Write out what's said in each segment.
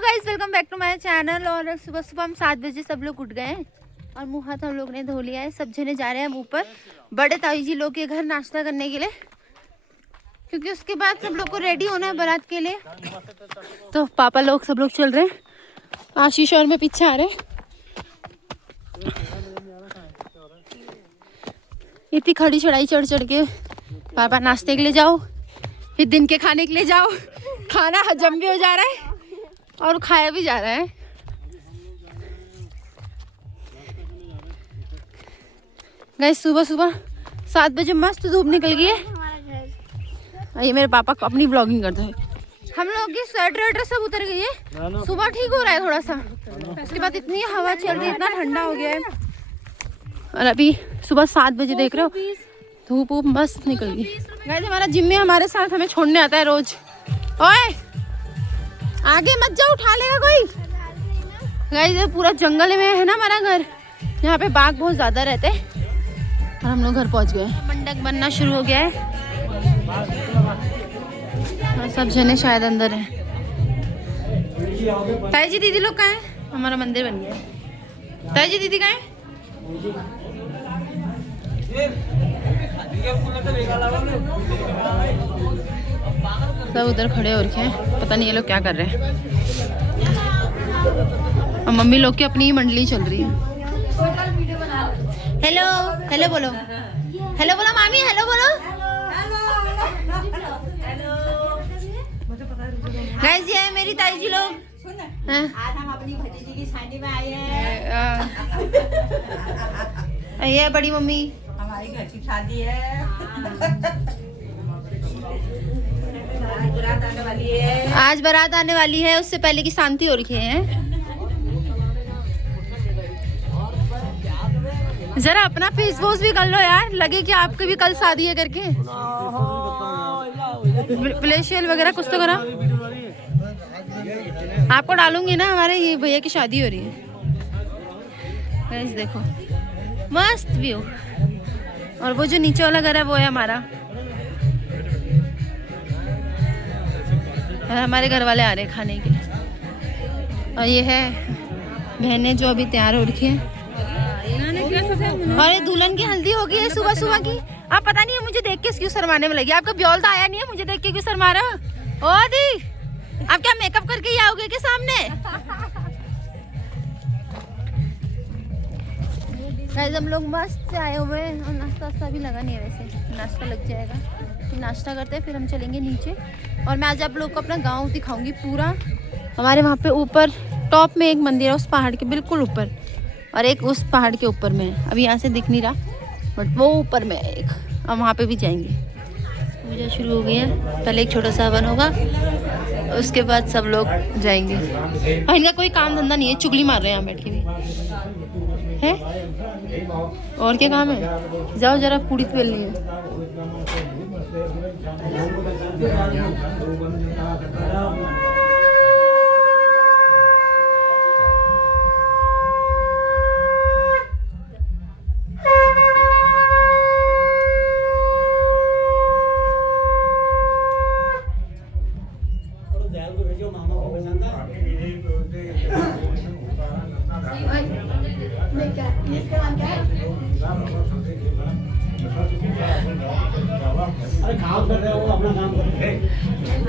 Guys, welcome back to my channel. और सुबह सुबह हम 7 बजे सब लोग उठ गए हैं और मुंह हाथ हम लोग ने धो लिया है। सब जने जा रहे हैं हम ऊपर बड़े ताई जी लोग के घर नाश्ता करने के लिए, क्योंकि उसके बाद सब लोग को रेडी होना है बारात के लिए। तो पापा लोग सब लोग चल रहे हैं, आशीष और मैं पीछे आ रहे हैं। इतनी खड़ी चढ़ाई चढ़ चढ़ के पापा नाश्ते के लिए जाओ, फिर दिन के खाने के लिए जाओ। खाना हजम भी हो जा रहा है और खाया भी जा रहा है। गाइस सुबह सुबह 7 बजे मस्त धूप निकल गई है। ये मेरे पापा अपनी ब्लॉगिंग करते हैं। हम लोग की स्वेटर वेटर सब उतर गई है। सुबह ठीक हो रहा है थोड़ा सा, उसके बाद इतनी हवा चल रही है, इतना ठंडा हो गया है। और अभी सुबह 7 बजे देख रहे हो, धूप वूप मस्त निकल गई। गाइस हमारा जिम्मी हमारे साथ हमें छोड़ने आता है रोज। ओए आगे मत जाओ, उठा लेगा कोई। गाइस पूरा जंगल में है ना हमारा घर, यहाँ पे बाघ बहुत ज्यादा रहते हैं। और हम लोग घर पहुँच गए। मंडक बनना शुरू हो गया है और सब जने शायद अंदर हैं। ताई जी दीदी लोग कहाँ हैं? हमारा मंदिर बन गया। ताई जी दीदी कहाँ हैं? सब उधर खड़े हो रखे हैं, पता नहीं ये लोग क्या कर रहे हैं। और मम्मी लोग की अपनी ही मंडली चल रही है। हेलो हेलो बोलो, हेलो बोलो मामी, हेलो बोलो। गाइस ये है मेरी ताई जी लोग। आज हम अपनी भतीजी की शादी में आए हैं। ये है बड़ी मम्मी, हमारी घर की शादी है। आज बारात आने वाली है। आज बारात आने वाली है, उससे पहले की शांति हो रखी है। जरा अपना फेस वॉश भी कर लो यार, लगे कि आपकी भी कल शादी है करके। फेशियल वगैरह कुछ तो करा। आपको डालूंगी ना, हमारे ये भैया की शादी हो रही है। गाइस देखो मस्त व्यू। और वो जो नीचे वाला घर है वो है हमारा। और हमारे घर वाले आ रहे हैं खाने के लिए। और ये है बहनें जो अभी तैयार हो रखी हैं। और ये दुल्हन की हल्दी हो गई है सुबह सुबह की। आप पता नहीं है मुझे देख के क्यों शर्माने में लगी। आपका ब्योल तो आया नहीं है, मुझे देख के क्यों शर्मा रहे हो? ओ दी आप क्या मेकअप करके ही आओगे के सामने? गाइस हम लोग मस्त से आए हुए हैं और नाश्ता वास्ता भी लगा नहीं है। वैसे नाश्ता लग जाएगा, फिर नाश्ता करते हैं, फिर हम चलेंगे नीचे। और मैं आज आप लोग को अपना गांव दिखाऊंगी पूरा। हमारे वहाँ पे ऊपर टॉप में एक मंदिर है, उस पहाड़ के बिल्कुल ऊपर, और एक उस पहाड़ के ऊपर में है। अभी यहाँ से दिख नहीं रहा बट वो ऊपर में है एक, हम वहाँ पे भी जाएंगे। पूजा शुरू हो गई है, पहले एक छोटा सा हवन होगा, उसके बाद सब लोग जाएंगे। और इनका कोई काम धंधा नहीं है, चुगली मार रहे हैं यहाँ बैठ के भी है। और क्या काम है? जाओ जरा पूड़ी बेलनी है।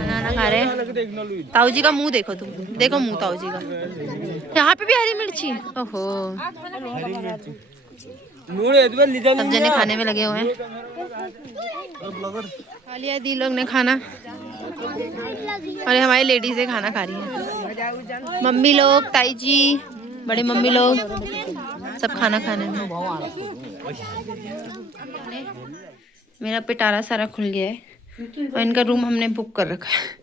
खाना खा रहे हैं। ताऊ जी का मुंह देखो, तुम देखो मुंह ताऊ जी का। यहाँ पे भी हरी मिर्ची। ओहो सब जने खाने में लगे हुए हैं। खा लिया दी लोग ने खाना, और हमारी लेडीज खाना खा रही है। मम्मी लोग, ताई जी, बड़े मम्मी लोग सब खाना खाने में। मेरा पिटारा सारा खुल गया है और इनका रूम हमने बुक कर रखा है।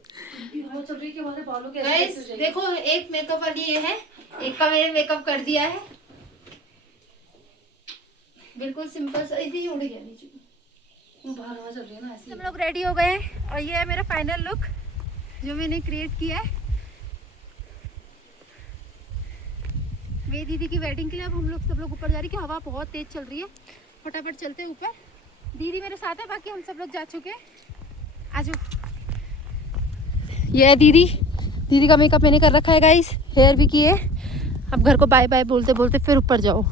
गाइस देखो, एक मेकअप वाली ये है, एक का मैंने मेकअप कर दिया है बिल्कुल सिंपल सा। इधर ही उड़ गया नीचे, हम लोग रेडी हो गए हैं और ये है मेरा फाइनल लुक जो मैंने क्रिएट किया है मेरी दीदी की वेडिंग के लिए। अब हम लोग सब लोग ऊपर जा रही है, हवा बहुत तेज चल रही है, फटाफट चलते हैं ऊपर। दीदी मेरे साथ है, बाकी हम सब लोग जा चुके हैं। आजो ये है दीदी दीदी का मेकअप मैंने कर रखा है गाइस, हेयर भी किए। अब घर को बाय बाय बोलते बोलते फिर ऊपर जाओ।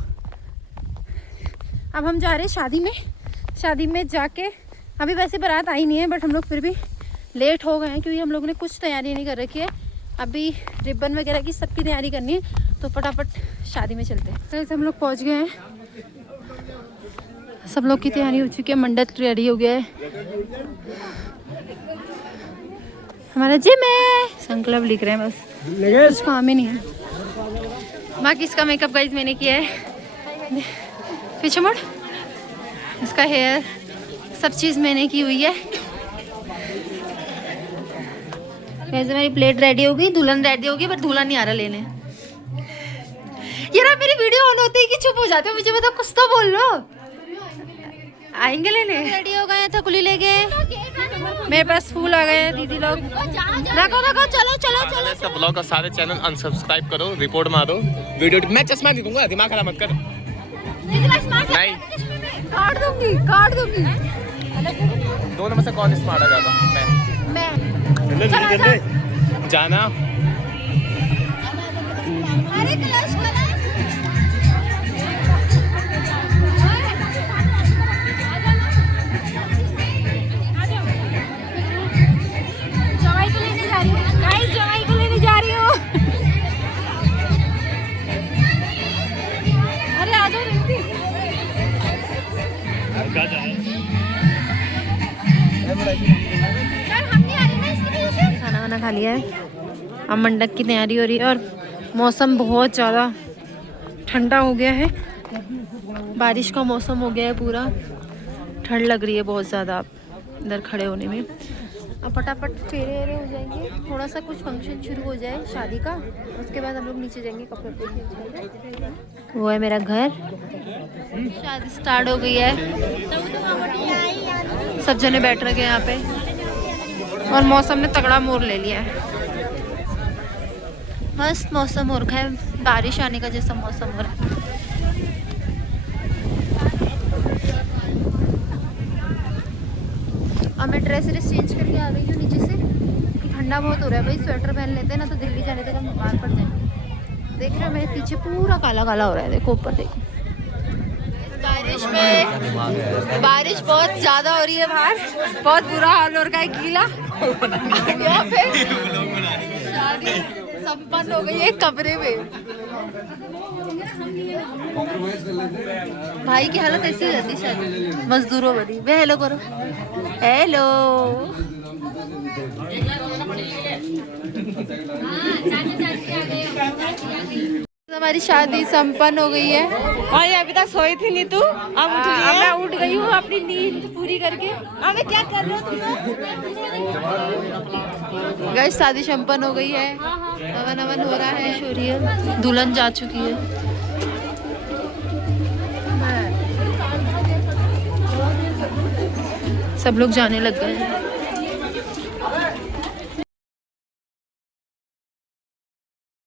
अब हम जा रहे हैं शादी में। शादी में जाके अभी वैसे बारात आई नहीं है, बट हम लोग फिर भी लेट हो गए हैं क्योंकि हम लोगों ने कुछ तैयारी नहीं कर रखी है। अभी रिबन वगैरह की सबकी तैयारी करनी है, तो फटाफट शादी में चलते हैं। तो हम लोग पहुंच गए हैं, सब लोग की तैयारी हो चुकी है, मंडप रेडी हो गया है। हमारा जिम है, संकल्प लिख रहे हैं, बस कुछ काम ही नहीं है। बाकी इसका मेकअप गाइस मैंने किया है, पीछे मुड़, इसका हेयर सब चीज़ मैंने की हुई है। वैसे मेरी प्लेट रेडी होगी, दुल्हन रेडी होगी, बट दूल्हा नहीं आ रहा लेने। यार मेरी वीडियो ऑन होती है कि चुप हो जाते हो, मुझे बताओ, कुछ तो बोल लो। आएंगे लेने। रेडी हो गए थे, कुली ले गए, मेरे पास फूल आ गए। दीदी लोग रखो रखो, चलो चलो चलो। सब ब्लॉग का सारे चैनल अनसब्सक्राइब करो, रिपोर्ट मारो, वीडियो मैं चश्मा नहीं दूंगा, दिमाग खराब मत कर। नहीं काट दूंगी, काट दूंगी। दोनों में से कौन स्मार्ट है ज्यादा? मैं जाना। अरे क्लच जवाई को लेने जा रही हूँ गाइस, जवाई को लेने जा रही हूँ। अरे आ जाओ रिंकी। खाना वाना खा लिया है, अब मंडप की तैयारी हो रही है और मौसम बहुत ज़्यादा ठंडा हो गया है, बारिश का मौसम हो गया है पूरा, ठंड लग रही है बहुत ज़्यादा इधर खड़े होने में। अब फटाफट फेरे वेरे हो जाएंगे, थोड़ा सा कुछ फंक्शन शुरू हो जाए शादी का, उसके बाद हम लोग नीचे जाएंगे कपड़े पे। वो है मेरा घर, शादी स्टार्ट हो गई है, सब जने बैठ रखे हैं यहाँ पे और मौसम ने तगड़ा मोड़ ले लिया है। मस्त मौसम हो रखा है, बारिश आने का जैसा मौसम हो रहा है। अब मैं ड्रेस चेंज करके आ गई हूँ नीचे से, कि ठंडा बहुत हो रहा है भाई, स्वेटर पहन लेते हैं ना, तो दिल्ली जाने तक हम बीमार पड़ जाएंगे। देख रहे हो मेरे पीछे पूरा काला काला हो रहा है, देखो ऊपर देखो। बारिश में, बारिश बहुत ज़्यादा हो रही है बाहर, बहुत बुरा हाल हो रहा है, गीला। यहाँ पे शादी संपन्न हो गई है कमरे में। भाई की हालत ऐसी रहती है शादी मजदूरों वाली। वे हेलो करो, हेलो। हमारी शादी संपन्न हो गई है। और अभी तक सोई थी नहीं तू? अब उठ गई? मैं उठ गई हूँ अपनी नींद पूरी करके। अबे क्या कर रहे हो तुम लोग? गाइस शादी संपन्न हो गई है, हवन हवन हो रहा है, हो रही है, दुल्हन जा चुकी है। सब लोग जाने लग गए हैं।